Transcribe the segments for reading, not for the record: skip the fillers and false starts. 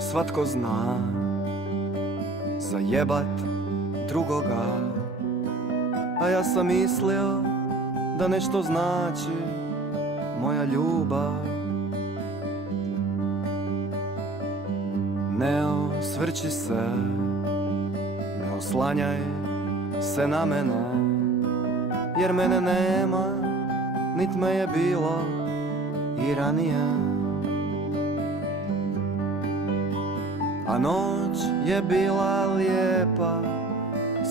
Svatko zna zajebat drugoga, a ja sam mislio da nešto znači moja ljubav. Ne osvrći se, ne oslanjaj se na mene, jer mene nema, nit me je bilo i ranije. A noć je bila lijepa,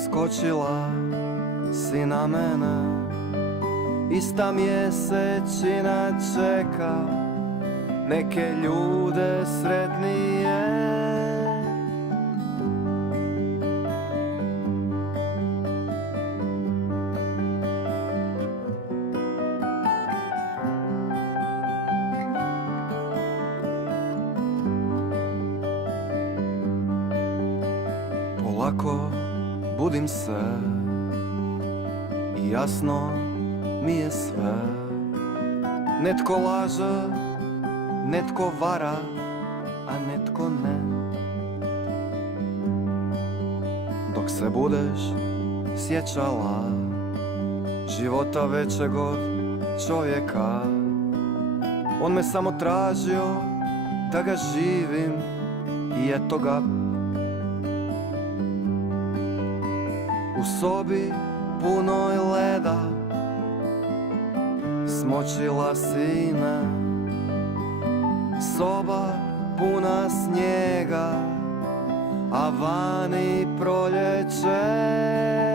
skočila si na mene. Ista mjesečina čeka neke ljude sretnije. Polako budim se i jasno mi je sve. Netko laže, netko vara, a netko ne. Dok se budeš sjećala života većeg od čovjeka, on me samo tražio da ga živim i eto ga. U sobi punoj leda smočila si me. Soba puna snijega, a vani proljeće.